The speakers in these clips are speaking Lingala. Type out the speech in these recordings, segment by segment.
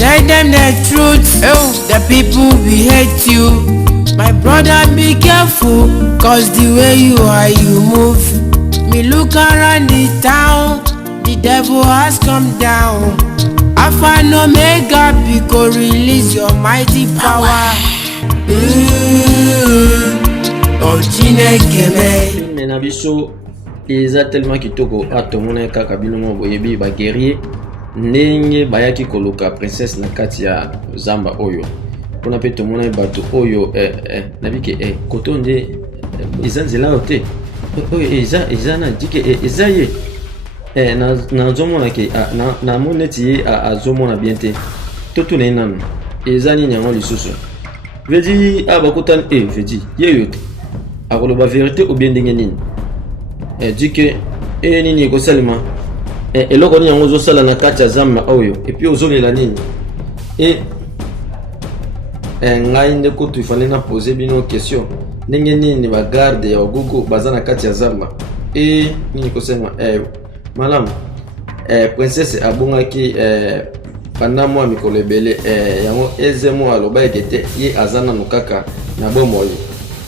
Tell them the truth. Oh, the people will hate you. My brother, be careful, cause the way you are, you move. Me look around the town, the devil has come down. Alpha and Omega, because release your mighty power. Oh, Chineke me. Mais nabiso, eza tellement kitoko atomona kaka bino boyebi ba guerrier ndenge bayaki koluka princesse na kati ya zamba oyo. Pona pe tomona bato oyo nabike koto nde eza nzela ote. Oyo eza na dike eza ye. Na zomona ke na moneti ye azomona bien te. Toto na nanu. Eza ni nyango lisusu. Vedi abakutan vedi ye yote. Akoloba vérité ou bien ndenge nini. Dit que nini ko salima eloko ni yango zo sala na kati ya zamba oyo et puis ozolela nini ngai nde ko tu fallait na poser bino question ndenge nini ba garde ya ogogo baza na kati ya zamba nini ko sema malam princesse abongaki pendant moi mikolo ebele yango ezemo aloba ekete ye azana no kaka na bomoi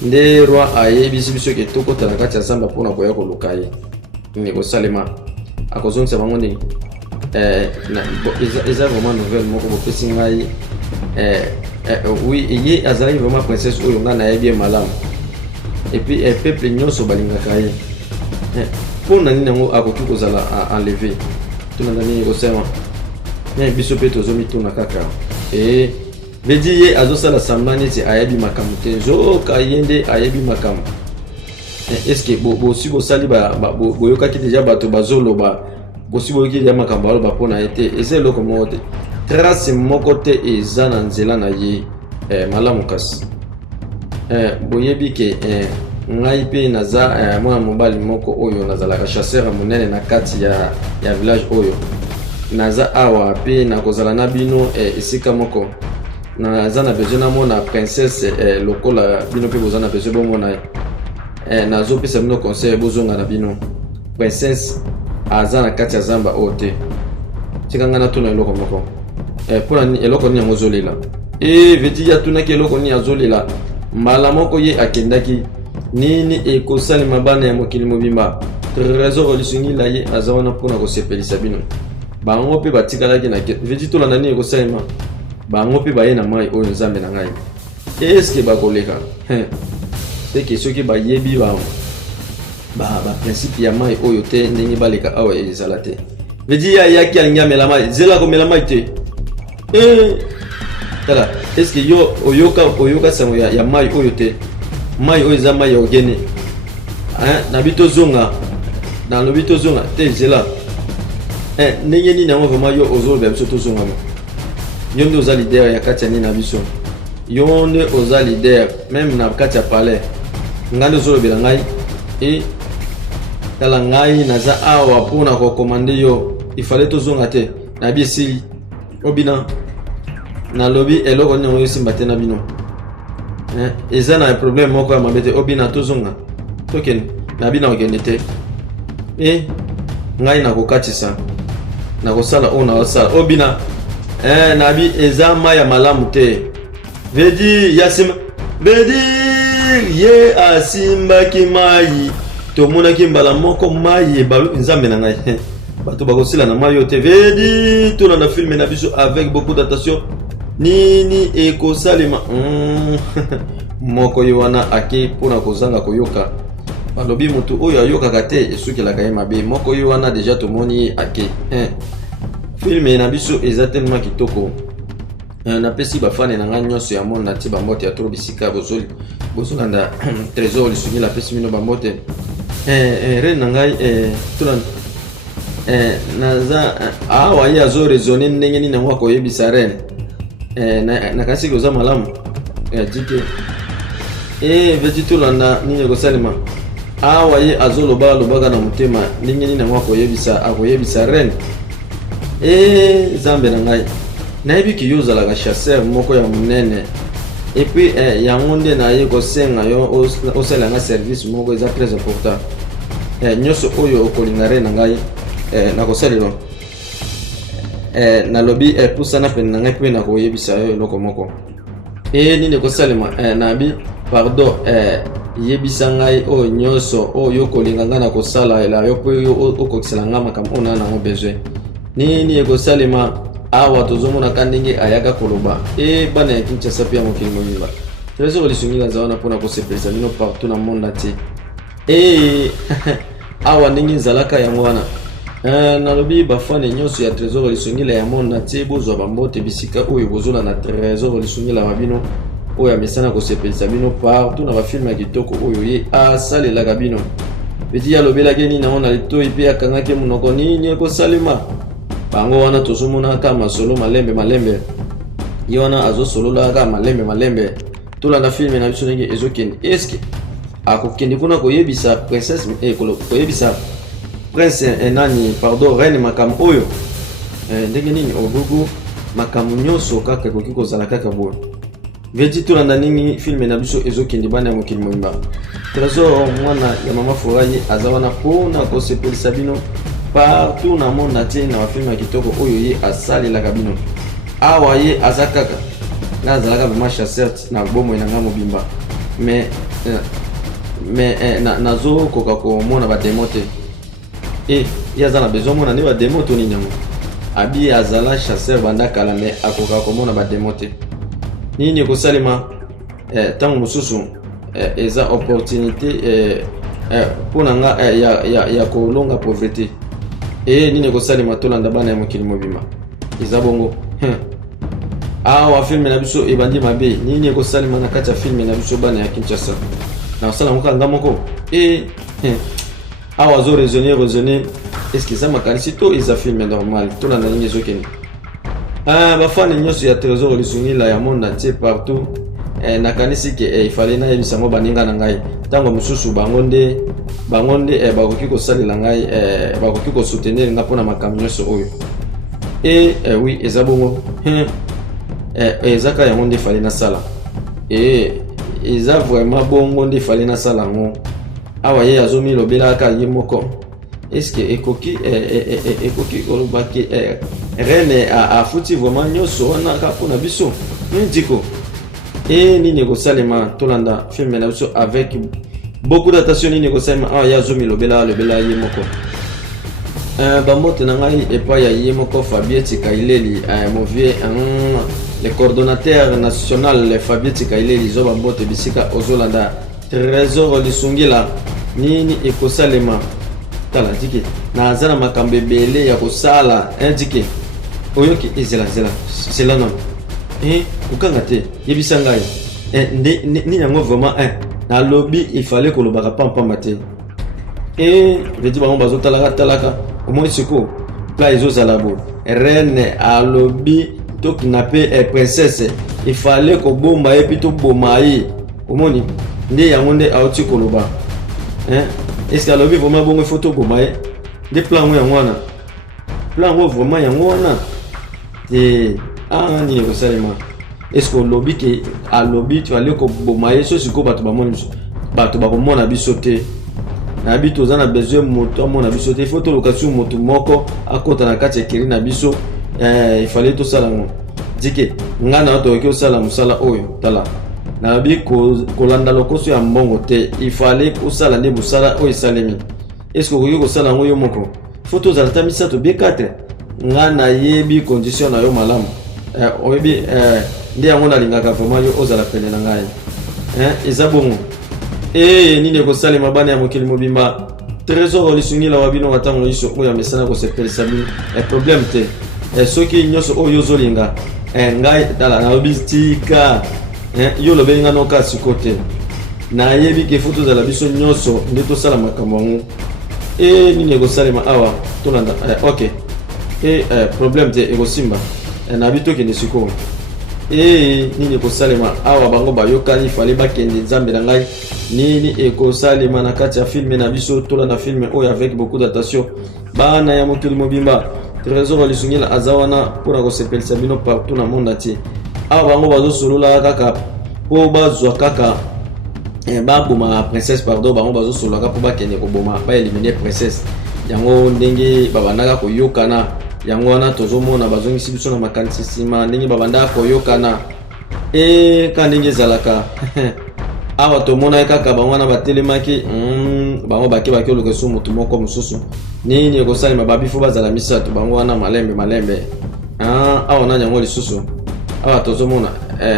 nde roi ayebisi biso ke tokota na kati ya zamba mpona koya koluka ye ndeko salema akozongisa bango ndenge eza vraiment nouvelle moko bopesi ngai oui ye azalaki vraiment princesse oyo ngai nayebi ye malamu et puis peuple nyonso balingaka ye mpona nini yango akoki kozala enlevé tunanda nini kosema biso mpe tozomituna kaka vedi ye azosala semblant neti ayebi makambo te nzoka ye nde ayebi makambo eske bosi bosali boyokaki deja bato bazoloba bosi boyoki deja makambo baloba mpona ye te eza eloko moko te trace moko te eza na nzela na ye malamu kasi boyebi ke ngai mpe naza mwana mobali moko oyo nazalaka chasseur monene na kati ya village oyo naza awa mpe nakozala na bino esika moko naza na besoin namona princesse lokola bino mpe boza na besoin bomona nazopesa bino conseil bozonga na bino princesse aza na kati ya zamba oyo te tika ngai natuna eloko moko mpona eloko nini yango ozolela veti ye atunaki eloko nini azolela mbala moko ye akendaki nini ekosalema bana ya mokili mobimba trésor lisungila ye aza wana mpona kosepelisa bino bango mpe batikalaki na veti tolanda nini ekosalema bango mpe baye na mai oyo nzambe na ngai eske bakoleka seke soki bayebi baprincipe ya mai oyo te ndenge baleka awa ezala te vedi ye ayaki alingi amela mai zela komela mai te tala eske yo oyoka sango ya mai oyo te mai oyo eza mai ya ogene nabi tozonga nalobi tozonga te zela ndenge nini yango vraimen yo ozoloba biso tozongama yo nde oza leader ya kati ya nini na biso yo nde oza leader même na kati ya palais ngai nde ozolobela ngai tala ngai naza awa mpona kokomande yo ifale tozonga te nabi esili obina nalobi eloko nini yango yosimba te na bino eza na problème moko ya mabe te obina tozonga tokende nabi na okende te ngai nakokatisa nakosala oyo naosala obina nabi eza mai ya malamu te vedi yasima vedi ye asimbaki mai tomonaki mbala moko mai ebalobi nzambe na ngai bato bakosila na mai oyo te vedi tolanda filme na biso avec beaucoup d'attention nini ekosalema moko ye wana ake mpona kozanga koyoka balobi motu oyo ayokaka te esukelaka ye mabe moko ye wana deja tomoni ye ake filme na biso eza tellement kitoko napesi bafane na ngai nyonso ya monde natie bambote ya tro bisika bozolanda trésor lisungila apesi bino bambote reine na ngai tolanda naza awa ye azoresone ndenge nini yango akoyebisa reine nakasi koza malamu dike veti tolanda nini ekosalema awa ye azolobaka na motema ndenge nini yango akoyebisa reine zambe na ngai nayebi ki yo ozalaka chasseur moko ya monene et puis yango nde naye kosenga yo osala nga service moko eza très important nyonso oyo okolinga reine na ngai nakosalela nalobi pusana pene na ngai pe na koyebisa yo eloko moko nini kosalema nabi pardon yebisa ngai oyo nyonso oyo kolinga ngai na kosala ela yo pe okokisela ngai makambo oyo nango besoin nini ekosalema awa tozomonaka ndenge ayaka koloba bana ya Kinshasa pe ya mokili mobimba trésor lisungila nza wana mpona kosepelisa bino partout na monde entier awa ndenge ezalaka yango wana nalobi bafane nyonso ya trésor lisungila ya monde entier bozwa bambote bisika oyo bozola na trésor lisungila mabino oyo amesana kosepelisa bino partout na bafilme ya kitoko oyo ye asalelaka bino peti alobelaki nini nango na litoi mpe akangaki monoko nini ekosalema bango wana tozomonaka masolo malembe ye wana azosololaka malembe tolanda filme na biso ndenge ezokende eske akokende kuna koyebisa princesse koyebisa prince nani pardon reine makambo oyo ndenge nini obugu makambo nyonso kaka ekoki kozala kaka boye veti tolanda nini filme na biso ezokende bana ya mokili mobimba trésor mwana ya mama Furayi aza wana mpona kosepelisa bino partout na monde entier na bafilme ya kitoko oyo ye asalelaka bino awa ye aza kaka nga azalaka vraiment chasseur na bomoi na nga mobimba mais nazokoka komona bademo te ye aza na besoin mona nde bademo to nini yango abi azala chasseur banda kala mais akoka komona bademo te nini ekosalema ntango mosusu eza opportunité mpona nga ya kolonga pauvreté nini ekosalema tolanda bana ya mokili mobimba eza bongo awa filme na biso ebandi mabe nini ekosalema na kati ya filme na biso bana ya Kinshasa na osala moko nga moko awa azo raisonner est-ce que eza makanisi to eza filme normal tolanda nini ezokende bafane nyonso ya trésor lisungila ya monde entier partout nakanisi ke ifale nayebisa ngo baninga na ngai ntango mosusu bango nde bakoki kosalela ngai bakoki kosoutenir nga mpona makambo nyonso oyo oui eza bongo ezaka yango nde ifale nasala eza vraiment bongo nde ifale nasala yango awa ye azomilobelaka ye moko eske ekoki kolobaki reine afuti vraiment nyonso wana kaka mpona biso ndiko nini ekosalema tolanda filme na biso avec beaucoup d'attention nini ekosalema awa ye azomilobela ye moko bambote na ngai epai ya ye moko Fabien Tsikaileli movie le coordonnateur national Fabien Tsikaileli zo bambote bisika ozolanda trésor lisungila nini ekosalema tala dike naza na makambo ebele ya kosala dike oyoki ezela c'est non kokanga te yebisa ngai nini yango vraiment nalobi ifale kolobaka pampamba te vedi bango bazotalaka omoi siko pla ezozala bo reine alobi tokinape princesse ifale kobomba ye mpi toboma ye omoni nde yango nde auti koloba est-ce que alobi vraiment bongo ifo toboma ye nde plan yango wana plan yango vraiment yango wana te nini ekosalema est-ce que olobi ke alobi toale koboma ye so sikoyo bato bakomona biso te nayebi toza na besoin moto amona biso te ifo toluka su moto moko akota na kati ekeri na biso ifale tosala ngo dike nga na toyoki osala mosala oyo tala nayebi kolanda lokoso ya mbongo te ifale osala nde mosala oyo esalemi est-ce que okoki kosala yango yo moko ifo tozala ta misato bie 4 nga nayebi condition na yo malamu oyebi nde yango nalingaka vraiment yo ozala pene na ngai eza bongo nini ekosalema bana ya mokili mobimba trésor lisungila wa bino batango nyonso oyo amesana kosepelisa bino problème te soki nyonso oyo ozolinga ngai tala nayobi tika yo lobeli nga noka siko te nayebi ke fo tozala biso nyonso nde tosala makambo yango nini ekosalema awa tolanda ok problème te ekosimba nayebi tokende sikoyo nini ekosalema awa bango bayokani fale bakende nzambe na ngai nini ekosalema na kati ya filme na biso tolanda filme oyo avec beaucoup d'attention bana ya mokili mobimba trésor lisungila aza wana mpona kosepelisa bino partout na monde entier awa bango bazosolola kaka mpo bazwa kaka baboma princesse pardon bango bazosololaka mpo bakende koboma baelimine princesse yango ndenge babandaka koyokana yango wana tozomona bazongisi biso na makanisi nsima ndenge babanda koyokana ka ndenge ezalaka awa tomona kaka bango wana batelemaki bango bake oluka so motu moko mosusu nini ekosalema babifo bazala misato bango wana malembe awa na yango lisusu awa tozomona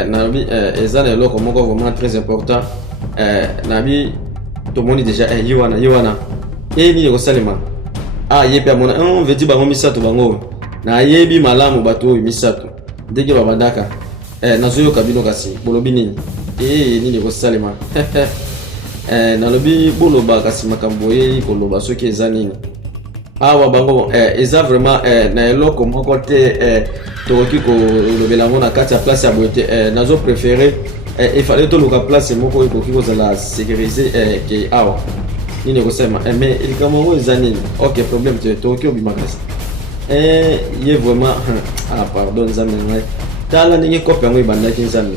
nabi eza na eloko moko vraiment très important nabi tomoni déjà yiwana nini ekosalema yepe amona veti bango misato bango na yebi malamu bato oyo misato ndenge babandaka nazoyoka bino kasi bolobi nini nini ekosalema nalobi boloba kasi makambo ye koloba soki eza nini awa bango eza vraiment na eloko moko te tokoki kolobela yango na kati ya place ya boye te nazo préféré efale toluka place moko ekoki kozala sécurisé ke awa nini ekosalema mais likambo yango eza nini ok problème te tokoki obima kasi ye vraiment pardon nzambe ngai tala ndenge kope yango ebandaki nzambe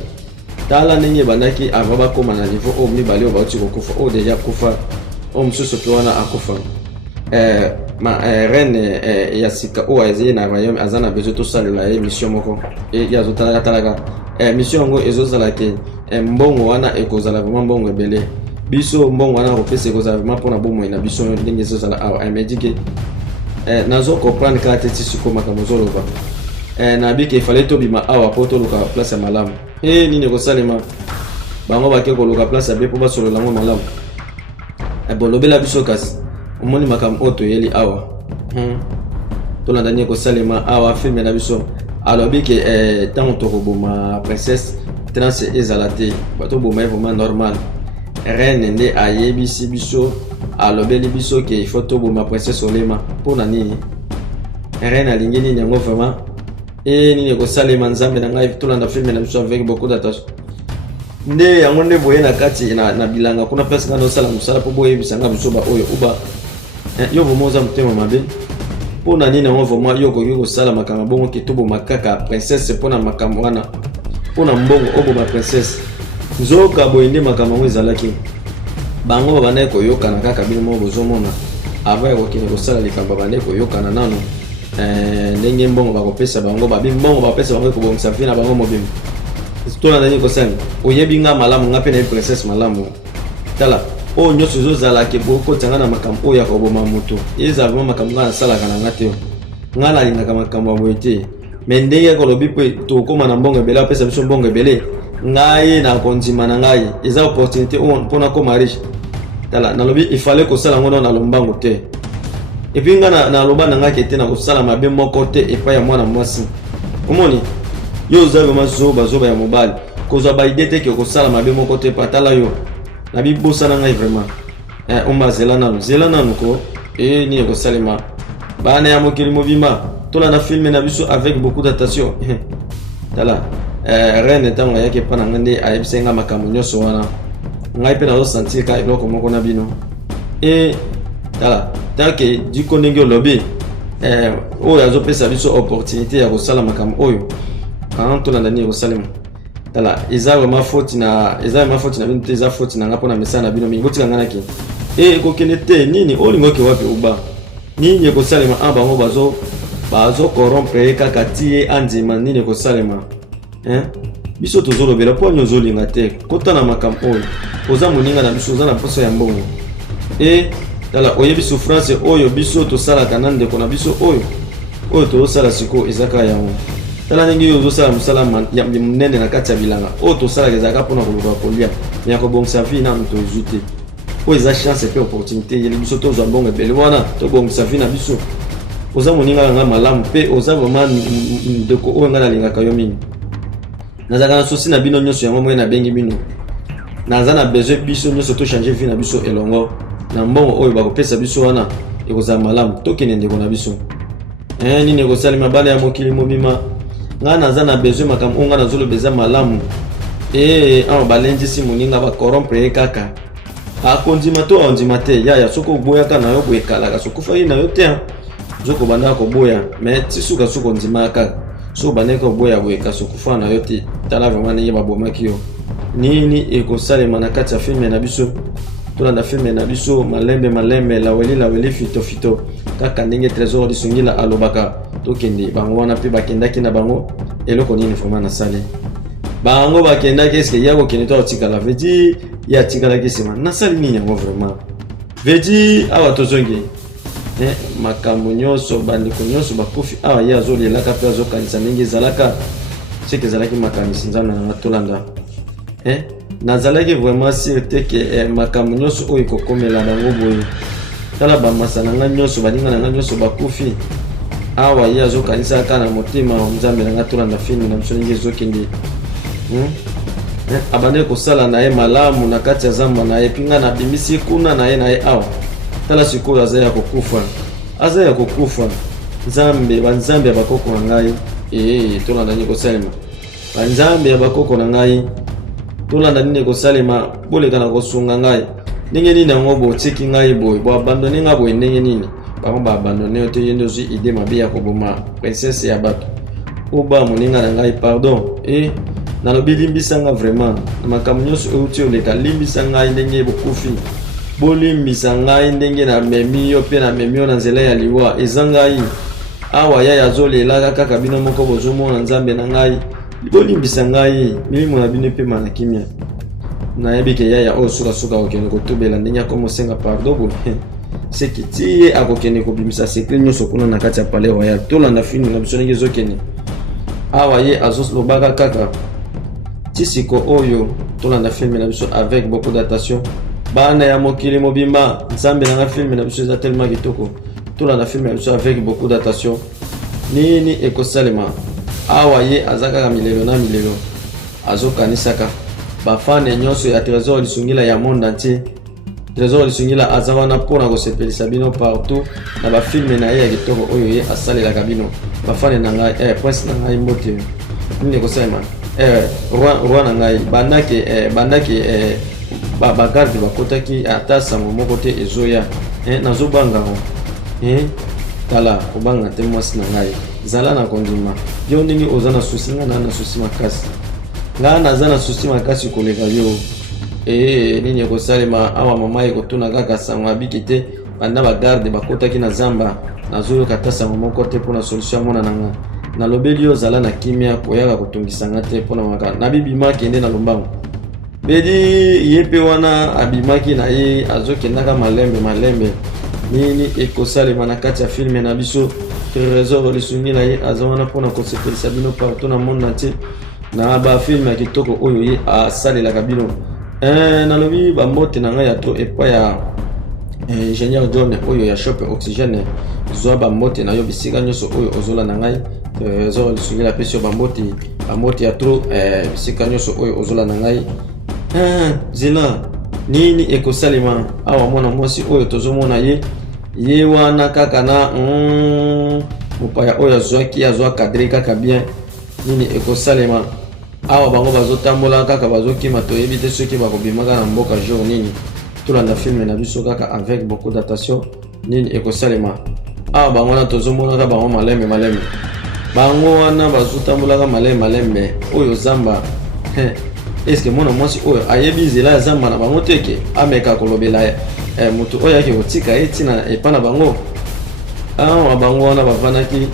tala ndenge ebandaki avant bakoma na niveau oyo mibale oyo bauti kokufa oyo deja kufa oyo mosusu mpe wana akufa reine ya sika oyo azali na royaume aza na besoin tosalela ye mission moko ye azotalaka mission yango ezozalaki mbongo wana ekozala vraiment mbongo ebele biso mbongo wana kopesa ekozala vraiment mpona bomoi na biso ndenge ezozala awa amedike nazo comprendre kaka te ti siko makambo ozoloba nabiki efale tobima awa mpo toluka place ya malamu nini ekosalema bango bake koluka place ya be mpo basolola yango malamu bolobela biso kasi omoni makambo oyo toyeli awa tolanda nini ekosalema awa filme na biso alobi ke ntango tokoboma princesse trance ezala te bato boma ye vraiment normal reine nde ayebisi biso alobeli biso ke il faut toboma princesse olema mpona nini reine alingi nini yango vraiment nini ekosalema nzambe na ngai tolanda filme na biso avec beaucoup d'attention nde yango nde boye na kati na bilanga kuna place nga nosala mosala mpo boyebisa nga biso baoyo uba yo vraiment oza motema mabe mpona nini yango vraiment yo okoki kosala makambo bongo ke toboma kaka princesse mpona makambo wana mpona mbongo oboma princesse nzoka boye nde makambo yango ezalaki bango babandaki koyokana kaka bino moko bozomona avant ekokende kosala likambo babandaki koyokana nano ndenge mbongo bakopesa bango babi mbongo bapesa bango ekobongisa vie na bango mobimba tolanda nini kosala oyebi nga malamu nga mpe na ye princesse malamu tala oyo nyonso ezozalaki bokotianga na makambo oyo ya koboma moto ezala vraimen makambo nga nasalaka na nga te nga nalingaka makambo ya boye te me ndenge kolobi mpe tokokóma na mbongo ebele apesa biso mbongo ebele ngai na kondima na ngai eza opportunité mpona koma riche tala nalobi ifale kosala yango na lombango te epuis nga naloba na ngai kete na kosala mabe moko te epai ya mwana mwasi omoni yo oza vraimen zoba ya mobali kozwa baide te ke kosala mabe moko te patala yo na bibosa na ngai vraiment omba zela nanu ko nini ekosalema bana ya mokili mobimba tolanda filme na biso avec beaucoup d'attention tala reine ntango ayaki epa na ngai nde ayebisa nga makambo nyonso wana ngai mpe nazosentir ka eloko moko na bino tala tanke diko ndenge olobi oyo azopesa biso opportunité ya kosala makambo oyo tolanda nini ekosalema tala eza vraiment faute na bino te eza faute na nga mpona mesala na bino mingi botika nga naki ekokende te nini olingoki wapi uba nini ekosalema bango bazo corrompre ye kaka ti ye andima nini ekosalema biso tozolobela mpo ani ozolinga te kota na makambo oyo oza moninga na biso oza na mposo ya mbongo tala oyebi souffrance oyo biso tosalaka na ndeko na biso oyo tozosala sikoyo ezaka yango tala ndenge oyo ozosala mosala ya monene na kati ya bilanga oyo tosalaka ezalaka mpona koluka kolia me ya kobongisa vie na moto ezwi te oyo eza chance mpe opportunité yeli biso tozwa mbongo ebele wana tobongisa vie na biso oza moninga na nga malamu mpe oza vraiment ndeko oyo nga nalingaka yo mingi nazalaka na sosi na bino nyonso yango moye nabengi bino naza na besoin biso nyonso tochange vie na biso elongo na mbongo oyo bakopesa biso wana ekozala malamu tokende ndeko na biso nini ekosalema bana ya mokili mobima nga naza na besoin makambo oyo nga nazoloba eza malamu awa balendisi moninga bacorrompre ye kaka akondima to aondima te yaya soki oboyaka na yo boye ekalaka sokufa ye na yo te zokobandaka koboya me ti suka soki ondima kaka soki obandaki koboya boye kasi okufa na yo te tala vraimen ndenge babomaki yo nini ekosalema na kati ya filme na biso tolanda filme na biso malembe laweli fito kaka ndenge trésor lisungila alobaka tokende bango wana pe bakendaki na bango eloko nini vraiment na sale bango bakendaki est-ce que ya kokende to atikala vedi ya tikala kisema na sale nini yango vraiment vedi awa tozongi makambo nyonso bandeko nyonso bakufi awa ye azolelaka pe azokanisa ndenge ezalaka seke ezalaki makanisi nzambe na tolanda nazalaki vraiment sûr te ke makambo nyonso oyo ekokomela bango boye tala bamasa na nga nyonso baninga na nga nyonso bakufi awa ye azokanisa kaka na motema nzambe na nga tolanda filme na biso ndenge ezokende abandeki kosala na ye malamu na kati ya zamba na ye pinga na bimisi kuna na ye awa tala sikoyo aza ya kokufa nzambe banzambe ya bakoko na ngai tolanda nini kosalema banzambe ya bakoko na ngai tolanda nini kosalema boleka na kosunga ngai ndenge nini yango botiki ngai boye boabandone nga boye ndenge nini bango baabandone yo te ye nde ozwi ide mabe ya koboma princesse ya bato oba moninga na ngai pardon nalobi limbisa nga vraiment na makambo nyonso euti oleka limbisa ngai ndenge bokufi bolimbisa ngai ndenge na memi yo pe na memi yo na nzela ya liwa eza ngai awa yaya azolelaka kaka bino moko bozomona nzambe na ngai bolimbisa ngai milimo na bino pe mana kimia nayebi ke yaya oyo sukasuka akokende kotubela ndenge akomosenga pardon boye seki ti ye akokende kobimisa sekre nyonso kuna na kati ya palais royal tolanda filme na biso ndenge ezokende awa ye azolobaka kaka ti siko oyo tolanda filme na biso avec beaucoup d'attention bana ya mokili mobimba nzambe na nga filme na biso eza tellement kitoko tolanda filme na biso avec beaucoup d'attention nini ekosalema awa ye aza kaka milelo na milelo azokanisaka bafane nyonso ya trésor lisungila ya monde entier trésor lisungila aza wana mpona kosepelisa bino partout na bafilme na ye ya kitoko oyo ye asalelaka bino bafane na ngai prince na ngai mbote nini ekosalema roi na ngai bandaki bagarde bakotaki ata sango moko te ezoya nazobanga tala kobanga te mwasi na ngai zala na kondima yo ndenge oza na susi nga na susi makasi nga naza na susi makasi koleka yo nini ekosalema awa mama ekotuna kaka sango abiki te banda bagarde bakotaki na zamba nazoyoka ta sango moko te mpona solution mona na nga nalobeli yo zala na kimia koyaka kotungisa nga te mpona maka nabibima kende na lombango bedi ye pe wana abimaki na ye azokendaka malembe nini ekosalema na kati ya filme na biso trésor lisungi na ye aza wana mpona kosepelisa bino partout na monde entier na bafilme ya kitoko oyo ye asalelaka bino nalobi bambote na ngai ya to epai ya ingénieur John oyo ya shop oxygène zwa bambote na yo bisika nyonso oyo ozolanda ngai trésor lisungi la pesi yo bambote ya tro bisika nyonso oyo ozolanda ngai zela nini ekosalema awa mwana mwasi oyo tozomona ye wana kaka na mopaya oyo azwa kadre kaka bien nini ekosalema awa bango bazotambola kaka bazokima toyebi te soki bakobimaka na mboka jour nini tolanda filme na biso kaka avec beaucoup d'attention nini ekosalema awa bango wana tozomonaka bango malembe bango wana bazotambolaka malembe oyo zamba eske mwana mwasi oyo ayebi nzela ya zamba na bango teke ameka kolobela moto oyo yaki kotika ye ntina epa na bango awa bango wana bavandaki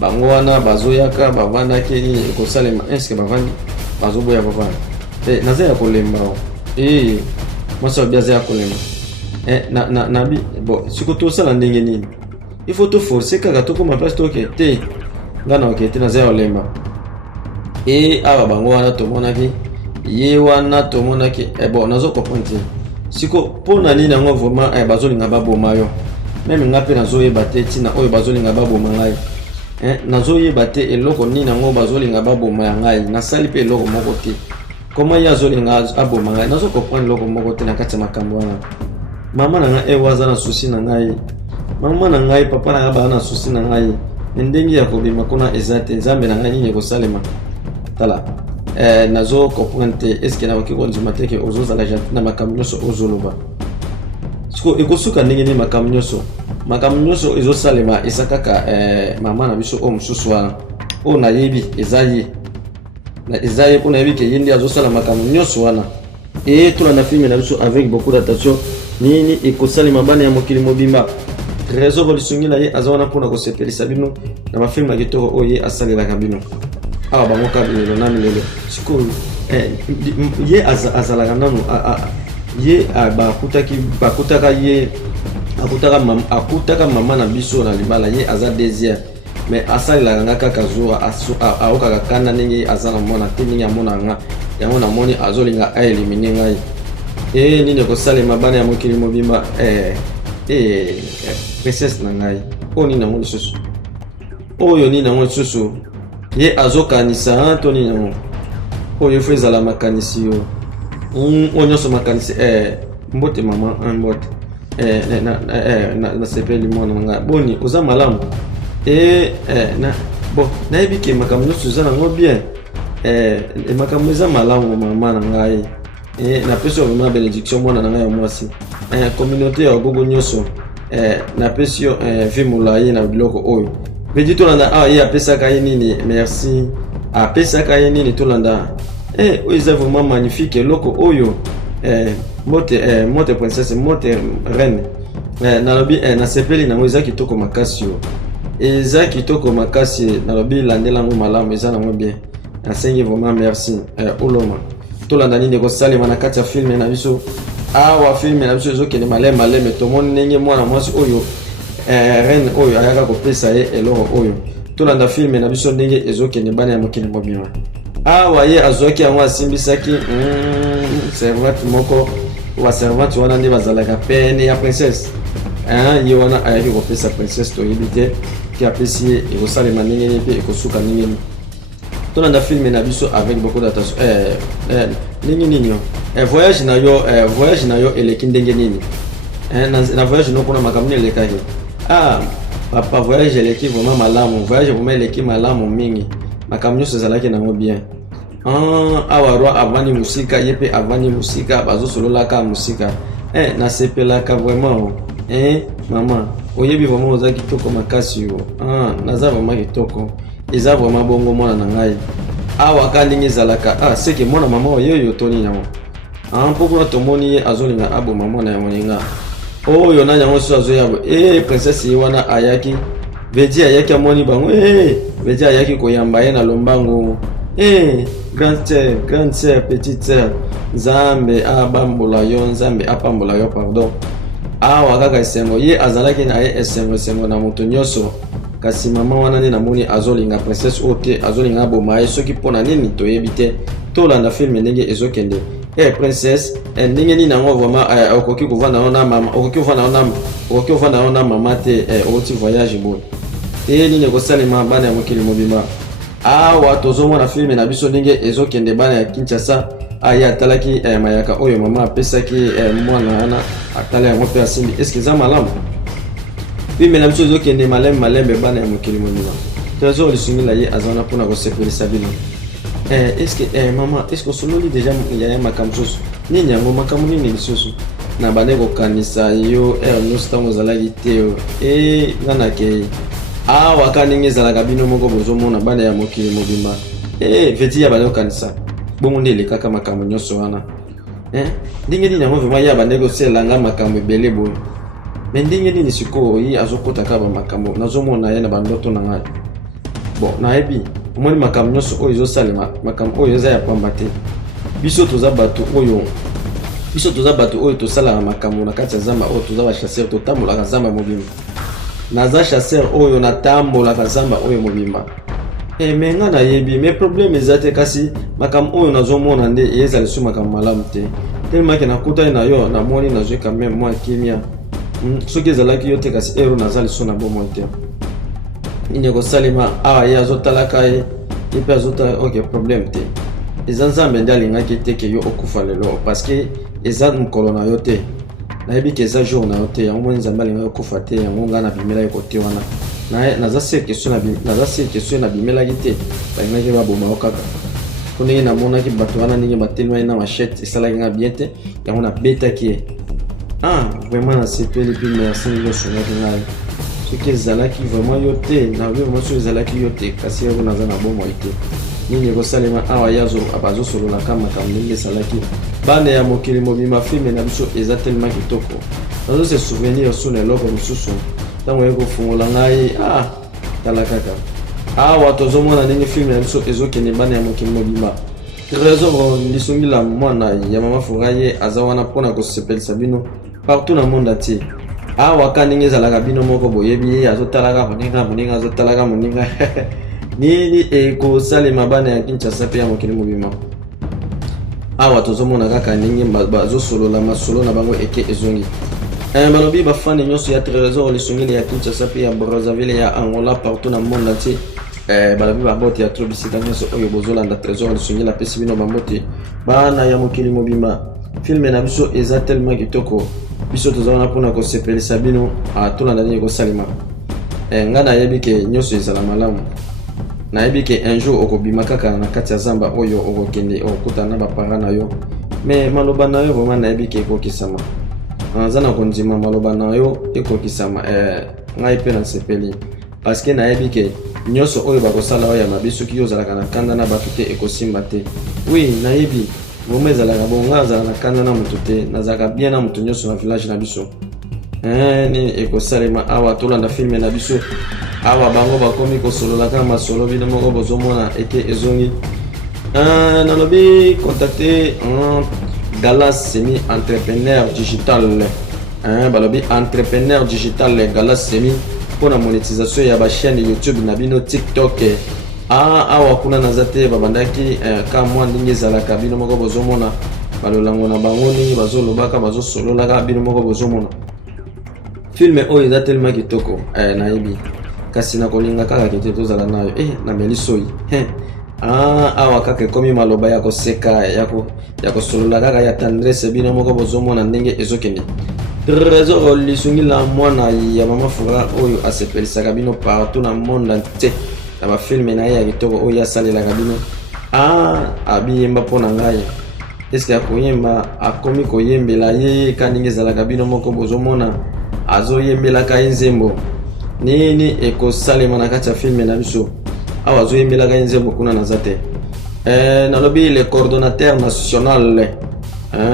bango wana bazoyaka bavandaki nini ekosalema eske bavandi bazoboya bavanda naza ya kolemba mwasi oyo biaza ya kolemba nabi bon siko tosala ndenge nini il faut toforce kaka tokoma place toke te nga na oke te naza ya kolemba awa bango wana tomonaki ye wana tomonaki bon nazokomprendre te siko mpona nini yango vraiment bazolinga baboma yo meme nga mpe nazoyeba te ntina oyo bazolinga baboma ngai nazoyeba te eloko nini yango bazolinga baboma ya ngai nasali mpe eloko moko te koma ye azolinga aboma ngai nazokomprendre eloko moko te na kati ya makambo wana mama na ngai ewa aza na susi na ngai mama na ngai papa na ngai baa na susi na ngai ndenge ya kobima kuna eza te nzambe na ngai nini ekosalema tala nazo comprendre te eske nakoki kondima te ke ozozala gentil na makambo nyonso ozoloba siko ekosuka ndenge nini makambo nyonso ezosalema eza kaka mama na biso oyo mosusu wana oyo nayebi eza ye mpo nayebi ke ye nde azosala makambo nyonso wana tolanda filme na biso avec beaucoup d'attention nini ekosalema bana ya mokili mobimba raison bolisungila ye azana pona ko sepelisa bino na mafilm ya kitoko oye asalela kabino awa bango kabino na milelo sikuru ye azala nanu ye bakutaka ye akutaka mama na biso na libala ye aza désir mais asalela ngaka kazura aoka kana ningi azana mona tininga mona nga yango na moni azolinga eliminer ngai nini ko salema bana ya mokili mobimba princesse na ngai oni na moni susu oyo ni na moni susu ye azokanisa to ni na oyo feza la makanisi yo onyo so makanisi mbote mama mbote na sepeli mona nga boni oza malamu na bon na ebiki makamno suza na ngo bien makamno za malamu mama na ngai na peso vraiment bénédiction mona na ngai mwasi communauté ya gogo nyoso na pesio vimula ye na biloko oyo veji tolanda ye apesaka ye nini merci apesaka ye nini tolanda oyo eza vraiment magnifique eloko oyo mote princesse mote reine nalobi nasepeli nango eza kitoko makasi yo eza kitoko makasi nalobi landelango malamu eza nango bien nasengi vraiment merci oloma tolanda nini kosalema na kati ya filme na biso awa filme na biso ezokende maleme tomoni ndenge mwana mwasi oyo reine oyo ayaka kopesa ye eloko oyo tolanda filme na biso ndenge ezokende bana ya mokili mobima awa ye azwaki yango asimbisaki servante moko wa servante wana nde bazalaka pene ya princesse ye wana ayaki kopesa princesse toyebi te ki apesi ye ekosalema ndenge nini mpe ekosuka ndenge nini tolanda filme na biso avec beaucoup d'attention ndenge nini yo voyage na yo eleki ndenge nini na voyage no kuna makambo elekaki papa voyage eleki vraiment malamu voyage vraiment eleki malamu mingi makambo nyonso ezalaki nango bien awa roi avandi musika ye mpe avandi musika bazosololaka musika nasepelaka vraiment mama oyebi vraiment oza kitoko makasi yo naza vraiment kitoko eza vraiment bongo mwana na ngai awa ka ndenge ezalaka seke mwana mama oyo toni yango mpo kuna tomoni ye azolinga aboma mwana ya moninga oyo na yango so azoyabo princesse ye wana ayaki vedi ayaki amoni bango vedi ayaki koyamba ye na lombango grande sœur petite sœur nzambe abambola yo nzambe apambola yo pardon awa kaka esengo ye azalaki na ye esengo na moto nyonso kasi mama wana nde namoni azolinga princesse oyo te azolinga aboma ye soki mpona nini toyebi te tolanda filme ndenge ezokende princesse ndenge nini yango vraiment okoki kovanda yango na mama okoki kovanda yango na mama te oti voyage boye nini ekosalema bana ya mokili mobima awa tozomona filme na biso ndenge ezokende bana ya Kinshasa ye atalaki mayaka oyo mama apesaki mwana wana atala yango mpe asimbi eske eza malamu filme na biso ezokende malembe bana ya mokili mobima trésor lisungila ye aza wana mpona kosepelisa bino mama eske osololi deja yaya makambo susu nini yango makambo nini lisusu na bande kokanisa yo nyonso ntango ozalaki te yo nga nakei awa ka ndenge ezalaka bino moko bozomona bana ya mokili mobimba veti ya bande kokanisa bongo nde elekaka makambo nyonso wana ndenge nini yango vraimen ya bande koselanga makambo ebele boye me ndenge nini sikoyo ye azokotaka bamakambo nazomona ye na bandoto na ngai bon nayebi omoni makambo nyonso oyo ezosalema makambo oyo eza ya pamba te biso toza bato oyo tosalaka makambo na kati ya zamba oyo toza bachasseur totambolaka zamba mobimba naza chasseur oyo natambolaka zamba oyo mobimba me nga nayebi me problème eza te kasi makambo oyo nazomona nde eza lisu makambo malamu te telemaki nakutani na yo namoni nazwi quand même mwa kimia soki ezalaki yo te kasi ero naza lisu na bomoi te nini ekosalema awa ye azotalaka ye mpe azotala ok problème te eza nzambe nde alingaki te ke yo okufa lelo parce que eza mokolo na yo te nayebi ke eza jour na yo te yango moni nzambe alingaki okufa te yango ngai nabimelaki kote wana naza se question nabimelaki te balingaki baboma yo kaka po ndenge namonaki bato wana ndenge batelemaki na machete esalaki nga bien te yango nabetaki ye vraiment nasepeli mpe merci nyosungaki ngai soki ezalaki vraiment yo te nayebi vraiment soki ezalaki yo te kasi yango naza na bomoi te nini ekosalema awa ye azosololaka makambo ndenge ezalaki bana ya mokili mobima filme na biso eza telema kitoko nazose souvenir suna eloko mosusu ntango ye kofungola ngai tala kaka awa tozomona ndenge filme na biso ezokende bana ya mokili mobimba trésor lisungila mwana ya mama fura ye aza wana mpona kosepelisa bino partout na monde atie awa ka ndenge ezalaka bino moko boyebi ye azotalaka moninga azotalaka moninga nini ekosalema bana ya Kinshasa mpe ya mokili mobimba awa tozomona kaka ndenge bazosolola masolo na bango eke ezongi balobi bafani nyonso ya trésor lisungili ya Kinshasa mpe ya Brazzaville ya Angola partout na monde entier balobi babote ya tro bisika nyonso oyo bozolanda trésor lisungili apesi bino babote bana ya mokili mobimba filme na biso eza tellement kitoko biso tozalana mpona kosepelisa bino tolanda nini ekosalema nga nayebi ke nyonso ezala malamu nayebi ke un jour okobima kaka na kati ya zamba oyo okokende okokutana na bapara na yo me maloba na yo vraimen nayebi ke ekokisama aza na kondima maloba na yo ekokisama ngai mpe nasepeli parce que nayebi ke nyonso oyo bakosala oyo ya mabe soki yo ozalaka na kanda na bato te ekosimba te oui nayebi vraimen ezalaka bonga azala na kanda na moto te nazalaka bien na moto nyonso na village na biso nini ekosalema awa tolanda filme na biso awa bango bakomi kosololaka masolo bino moko bozomona eke ezongi nalobi contacte Galas Semi entrepreneur digital balobi entrepreneur digital Galas Semi mpona monétisation ya bachaîne YouTube na bino TikTok awa kuna naza te babandaki ka mwa ndenge ezalaka bino moko bozomona balolango na bango ndenge bazolobaka bazosololaka bino moko bozomona filme oyo eza tellement kitoko nayebi kasi nakolinga kaka kete tozala nayo na melisoi awa kaka ekomi maloba ya koseka ya kosolola kaka ya tendresse bino moko bozomona ndenge ezokende trésor lisungila mwana ya mama fura oyo asepelisaka bino partout na monde entier na bafilme na ye ya kitoko oyo asalelaka bino abiyemba mpo na ngai eske akoyemba akomi koyembela ye ka ndenge ezalaka bino moko bozomona azoyembelaka ye nzembo nini ekosalema na kati ya filme na biso awa azoyembelaka ye nzembo kuna naza te nalobi le coordonnateur national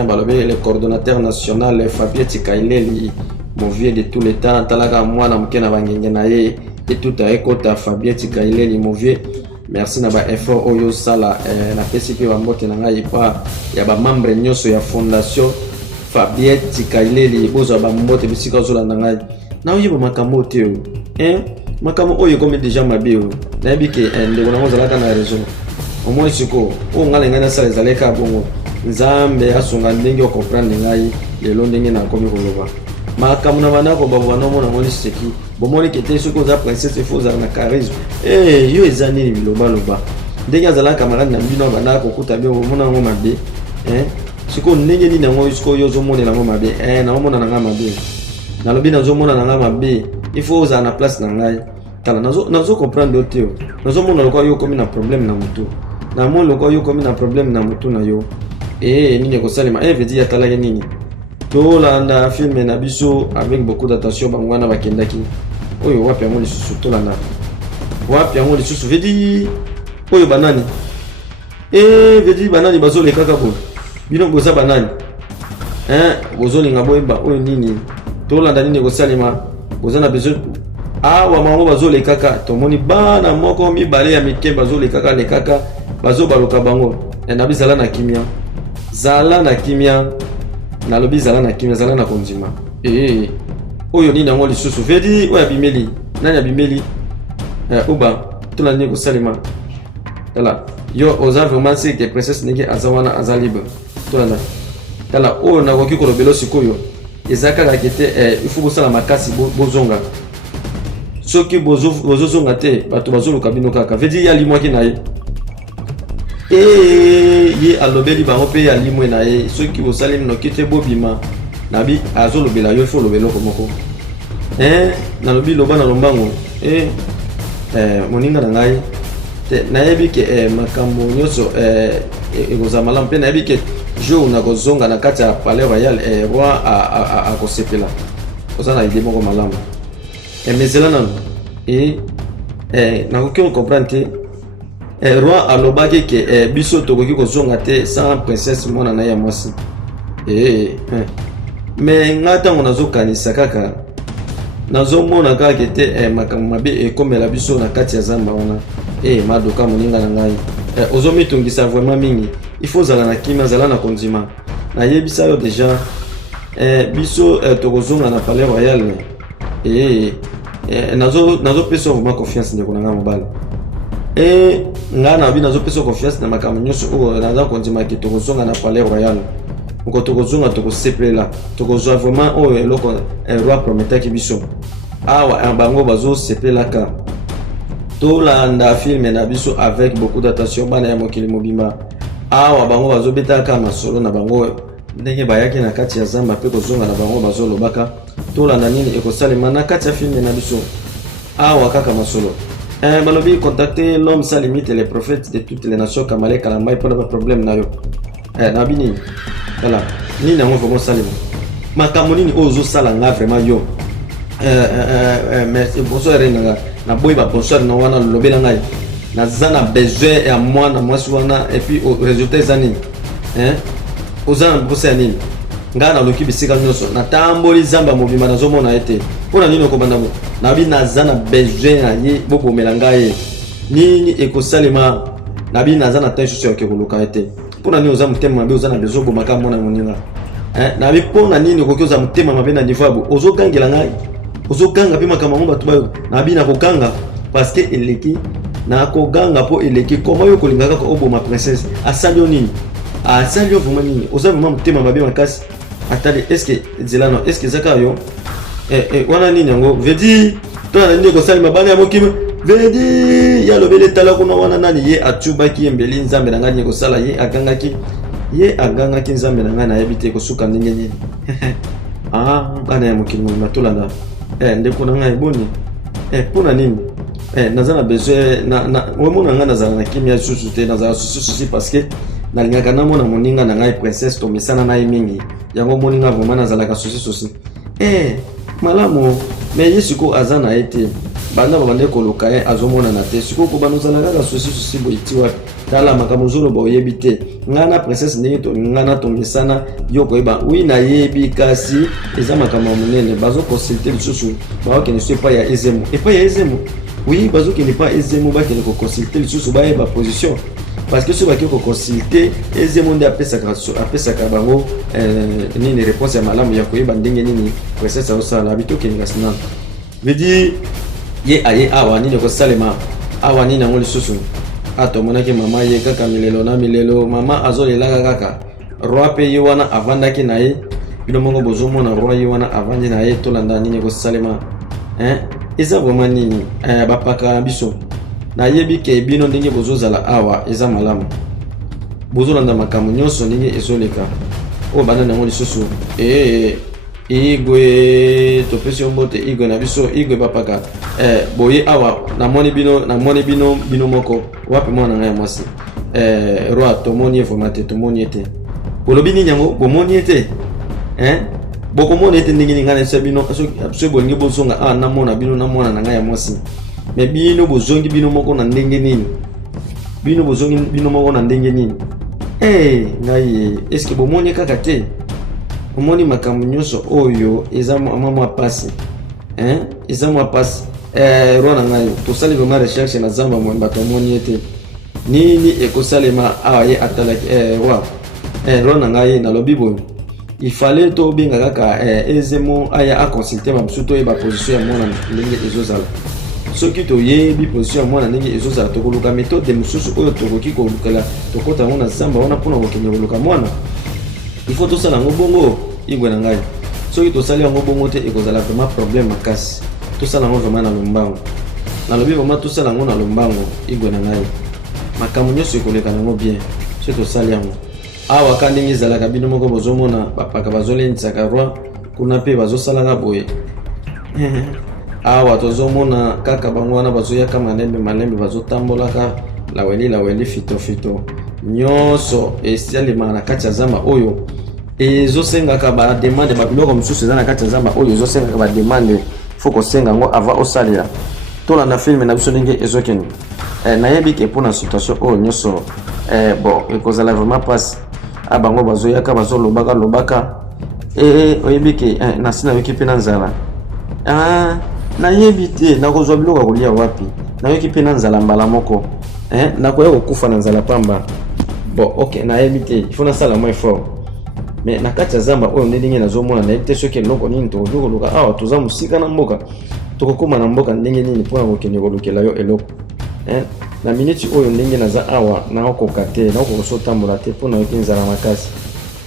balobi le coordonnateur national Fabien Tikaileli mon vieux de tout le temps talaka mwana moke na bangenge na ye etuta ekota Fabien Tikaileli mon vieux merci na ba effort oyo sala napesi mpe bambote na ngai epa ya bamembre nyonso ya fondation Fabien Tikaileli bozwa bambote bisika ozolanda ngai naoyeba makambo te oyo makambo oyo ekomi deja mabe oyo nayebi ke ndeko nango ozalaka na raison omoi siko oyo ngai ngai nasala ezaleka bongo nzambe asunga ndenge okomprendre ngai lelo ndenge nakomi koloba makambo na bandako babwana omona ngo liseki bomoni kete soki oza princesse efo ozala na charisme yo eza nini bilobaloba ndenge azalaka camarade na mbino abandaka kokuta bino omona yango mabe sikoyo ndenge nini yango sikoyo ozomonela yango mabe naomona na ngai mabe nalobi nazomona na ngai mabe ifo ozala na place na ngai tala nazokomprendre yo te nazomona lokwa yo okomi na problème na motu namoni lokwa yo okomi na problème na motu na yo nini ekosalema vedi atalaki nini tolanda filme na biso avec beaucoup d'attention bango wana bakendaki oyo wapi yango lisusu tolanda wapi yango lisusu vedi oyo banani vedi banani bazolekaka boye bino boza banani bozolinga boyeba oyo nini tolanda nini ekosalema boza na besoin awa bango bazolekaka tomoni bana moko mibale ya mike bazolekaka lekaka bazobaloka bango nabi zala na kimia zala na kimia nalobi zala na kimia zala na kondima oyo nini yango lisusu vedi oyo abimeli nani abimeli oba tolanda nini ekosalema tala yo oza vraiment si ke princesse ndenge aza wana aza libre tolanda tala oyo nakoki kolobela sikoyo eza kaka kete il faut bosala makasi bozonga soki bozozonga te bato bazoluka bino kaka vedi ye alimwaki na ye ye alobeli bango mpe ye alimwe na ye soki bosali noki te bobima nabi azolobela yo ifo olobela oko moko nalobi loba na lombango moninga na ngai nayebi ke makambo nyonso ekozala malamu mpe nayebi ke jour nakozonga na kati ya palais royal roi akosepela oza na ide moko malamu mezela nano nakoki okomprendre te roi alobaki ke biso tokoki kozonga te sans princesse mwana na ye ya mwasi me ngai ntango nazokanisa kaka nazomona kaka te makambo mabe ekomela biso na kati ya zamba wana madoka moninga na ngai ozomitungisa vraiment mingi il faut zala na kimia zala na kondima nayebisa yo déjà biso tokozonga na palais royal nazopesa vraiment confiance ndeko na ngai mobali nga na bi nazopesa confiance na makambo nyonso oyo naza kondima ke tokozonga na palais royal ngo tokozonga tokosepela tokozwa vraiment oyo eloko roi prometaki biso awa bango bazosepelaka tolanda filme na biso avec beaucoup d'attention bana ya mokili mobimba awa bango bazobetaka masolo na bango ndenge bayaki na kati ya zamba pe kozonga na bango bazolobaka tolanda nini ekosalema na kati ya filme na biso awa kaka masolo balobi contacter l'homme sans limite et les prophètes de toutes les nations Kamale Kalamai pour le problème na yo na bini voilà nini nango vraiment salima makambo nini ozo sala nga vraiment yo merci bonsoir renga na boy ba bonsoir na wana lobela ngai na zana besoin ya mwana mwasi wana et puis au résultat zani ozana bosa nini nga na loki bisika nyonso na tamboli zamba mobima nazomona ete pona nini okobanda mo na bi na zana besoin na ye boko melanga ye nini ekosalema na bi na zana tension sur ekoluka ete pona nini oza mutema mabe ozana besoin bo makambo na moninga na bi pona nini okoza mutema mabe na niveau abo ozokangela ngai ozokanga pe makambo bato bayo na bi na kokanga parce que eleki na koganga po eleki koma yo kolingaka ko oboma princesse asali nini asali vraiment nini oza vraiment mutema mabe makasi atali est-ce que zelano est-ce que zaka yo wana nini yango vedi to na ndeko sali mabana ya mokime vedi ya lobele tala kuna wana nani ye atubaki embeli nzambe na ngani ko sala ye agangaki nzambe na ngana yebite ko suka ndenge nini bana ya mokime matulanda ndeko na ngai boni pona nini nazana besoin na wemona ngana za na kimia susu te nazala susu parce que nalingaka na mona moninga na ngai princesse to misana na mingi yango moninga vraiment nazalaka susu malamu mais yesiko azana ete banda babande koloka azomona na te siko ko banozala kaka susu boiti wapi tala makambo zolo ba oyebite ngana princesse ndenge to ngana to misana yoko eba oui na yebi kasi eza makambo munene bazo consulter susu ba ke ne soit pas ya ezemu et pas ya ezemu oui bazo ke ne pas ezemu ba ke ne ko consulter susu ba eba position parce que ce qui est consulté ezemu nde apesaka bango nini réponse ya malamu ya koyeba ndenge nini princesse osala bitoke ngasina vedi ye aye awa nini ko salema awa nini ngoli susu atomonaki mama ye kaka milelo na milelo mama azolelaka kaka roi pe ye wana avandaki na ye bino mongo bozomona roi ye wana avandi na ye tolanda nini ko salema eza vraiment nini bapaka biso na yebi ke bino ndenge bozozala awa eza malamu bozolanda makambo nyonso ndenge ezoleka o bana na ngoli susu igwe topesi mbote igwe na biso igwe bapaka boye awa namoni bino moko wapi mwana ngai mwasi roi tomoni informate tomoni ete bolobi nini yango bomoni ete bokomona ete ndenge ngana se bino so bolingi bozonga namona bino namona na ngai mwasi mais bino bozongi bino moko na ndenge nini bino bozongi bino moko na ndenge nini ngai est-ce que bomoni kaka te omoni makambo nyonso oyo eza mwa pasi eza mwa pasi roi na ngai tosali vraiment recherche na zamba mwemba tomoni ete nini ekosalema awa ye atalaki roi na ngai nalobi boye il fallait to benga kaka ezemo aya aconsulter babiso toyeba position ya mwana ndenge ezozala soki toyebi position ya mwana ndenge ezozala tokoluka méthode mosusu oyo tokoki kolukela tokota yango na zamba wana mpona kokende koluka mwana il faut tosala yango bongo igwe na ngai soki tosali yango bongo te ekozala vraiment problème makasi tosala yango vraiment na lombango nalobi vraiment tosala yango na lombango igwe na ngai makambo nyonso ekoleka nango bien soki tosali yango awa ka ndenge ezalaka bino moko bozomona bapaka bazolendisaka roi kuna mpe bazosalaka boye awa tozomona kaka bango wana bazoyaka malembe bazotambolaka laweli fito nyonso esalemaka na kati ya zamba oyo ezosengaka bademande babiloko mosusu eza na kati ya zamba oyo ezosengaka bademande fo kosenga yango avant osalela tolanda filme na biso ndenge ezokende nayebi ke mpona situation oyo nyonso bon ekozala vraiment mpasi abango bazoyaka bazolobaka oyebi ke na nsina yoki mpe na nzala na yebite na kozwa biloko kolia wapi na yoki pe na nzala mbala moko na koya kokufa na nzala pamba bon OK na yebite il faut na sala moins fort mais na kati ya zamba oyo ndenge nazomona na yebite soki eloko nini tokoluka awa toza musika na mboka tokokoma na mboka ndenge nini mpona kokende kolukela yo eloko na minute oyo ndenge naza awa na okoka te na okosotambola te mpona yoki nzala makasi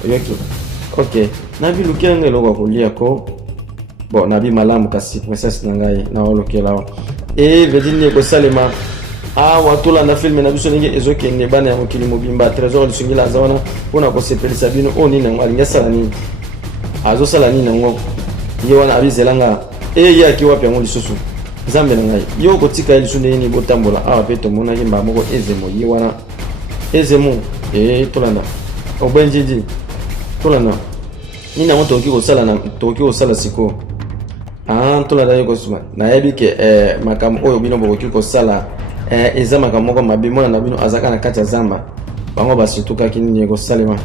oyoki OK na bilukia nga eloko kolia ko bon na bi malamu kasi princesse na ngai na olokela wa vedini ko salema awa tolanda filme na biso ndenge ezokende bana ya mokili mobimba trésor lisungila azawana mpona kosepelisa bino o nini nango alingi asala nini azosala nini nango ye wana abizelanga ye aki wapi yango lisusu nzambe na ngai yo kotika ye lisu ndenge nini botambola awa mpe tomonaki mbaa moko ezemo ye wana ezemo tolanda obwenjiji tolanda nini nango tokoki kosala sikoyo tolanda ye kosuma nayebi ke makambo oyo bino bokoki kosala eza makambo moko mabe mwana na bino azaka na kati ya zamba bango basitukaki nini ekosalema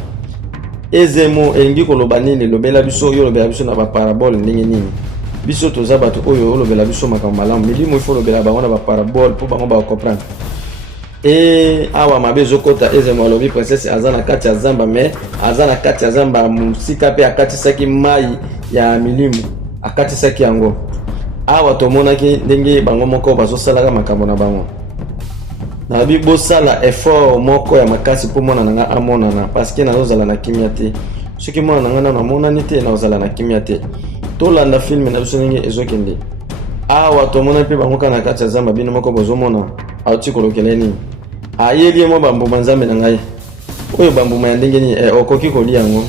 ezemo elingi koloba nini elobela biso oyo olobela biso na baparabole ndenge nini biso toza bato oyo olobela biso makambo malamu milimo ifo olobela bango na baparabole mpo bango bakomprendre awa mabe ezokota ezemo alobi princesse aza na kati ya zamba mais aza na kati ya zamba mosika mpe akatisaki mai ya milimo akatisaki yango awa tomonaki ndenge bango moko bazosalaka makambo na bango na bi bosala effort moko ya makasi mpo mwana nanga amonana parce que nazozala na kimia te soki mwana nanga nano amonani te nazozala na kimia te tolanda filme na biso ndenge ezokende awa tomona mpe bango kana na kati ya zamba bino moko bozomona auti kolokela nini ayeli ye mwa bambuma nzambe na ngai oyo bambuma ya ndenge nini okoki kolia yango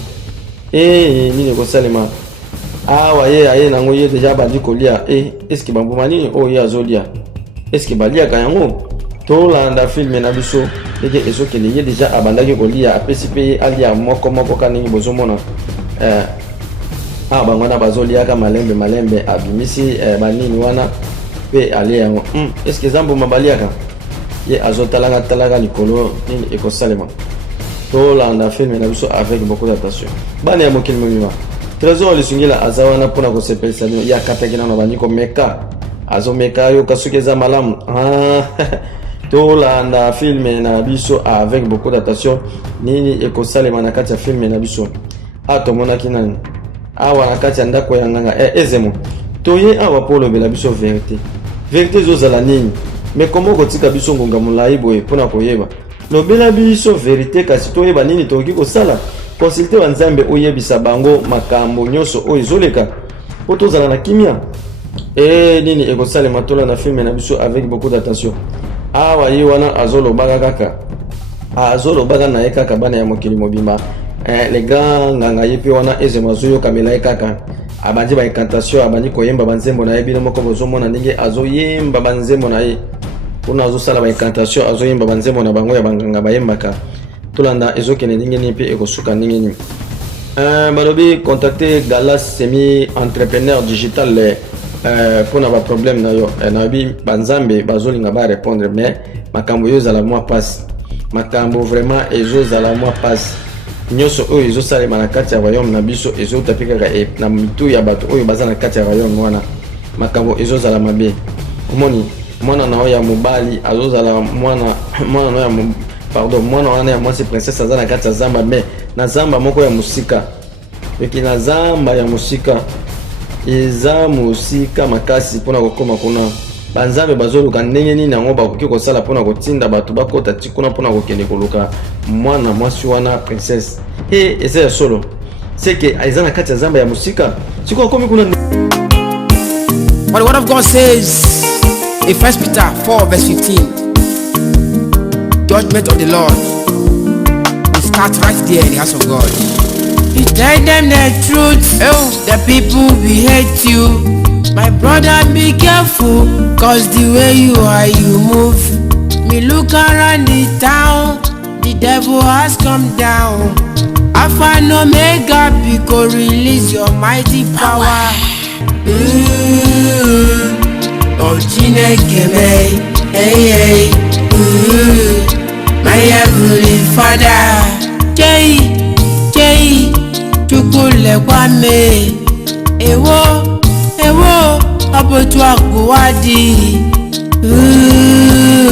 nini ekosalema awa ye aye nango ye deja bandi kolia eske bambuma nini oyo ye azolia eske baliaka yango tolanda filme na biso ndenge ezokende ye deja abandaki kolia apesi mpe ye alia moko ka ndenge bozomona bango wana bazoliaka malembe abimisi banini wana mpe alia yango eske eza mbuma baliaka ye azotalaka likolo nini ekosalema tolanda filme na biso avec beaucoup d'attention bana ya mokili mobima trésor lisungila aza wana mpona kosepelisa bino ye akataki nano bandi komeka azomeka yoka soki eza malamu tolanda filme na biso avec beaucoup d'attention nini ekosalema na kati ya filme na biso tomonaki nani awa na kati ya ndako ya nganga ezemo toye awa mpo olobela biso verité ezozala nini mais komo kotika biso ngonga molai boye mpona koyeba lobela biso verité kasi toyeba nini tokoki kosala consulte banzambe oyebisa bango makambo nyonso oyo ezoleka mpo tozala na kimia nini ekosalema tolanda filme na biso avec beaucoup d'attention awa ye wana azolobaka na ye kaka bana ya mokili mobimba le grand nganga ye mpe wana ezemo azoyokamela ye kaka abandi baincantation abandi koyemba banzembo na ye bino moko bozomona ndenge azoyemba banzembo na ye mpona azosala baincantation azoyemba banzembo na bango ya banganga bayembaka tolanda ezokende ndenge nini mpe ekosuka ndenge nini balobi contacte Galas semi entrepreneur digital mpona baproblème na yo nayebi banzambe bazolinga barépondre mais makambo ezozala mwa pasi makambo vraiment ezozala mwa pasi nyonso oyo ezosalema na kati ya royaume na biso ezouta mpe kaka na mitu ya bato oyo baza na kati ya royaume wana makambo ezozala mabe omoni mwana na oyo ya mobali azozala mwana wana ya mwasi princesse aza na kati ya zamba mais na zamba moko ya mosika yoki na zamba ya mosika eza mosika makasi mpona kokoma kuna banzambe bazoluka ndenge nini yango bakoki kosala mpona kotinda bato bakota ti kuna mpona kokende koluka mwana mwasi wana princesse eza ya solo seke eza na kati ya zamba ya mosika siko akomi kuna. But the word of God says in 1 Peter 4 verse 15, judgment of the Lord will start right there in the house of God. You tell them the truth, the people will hate you. My brother, be careful, cause the way you are, you move. Me look around the town, the devil has come down. Alpha and Omega, because release your mighty power. Oh, Chineke me, hey, my heavenly Father. Chukule kwame, ewo, Apo tu akuwadi.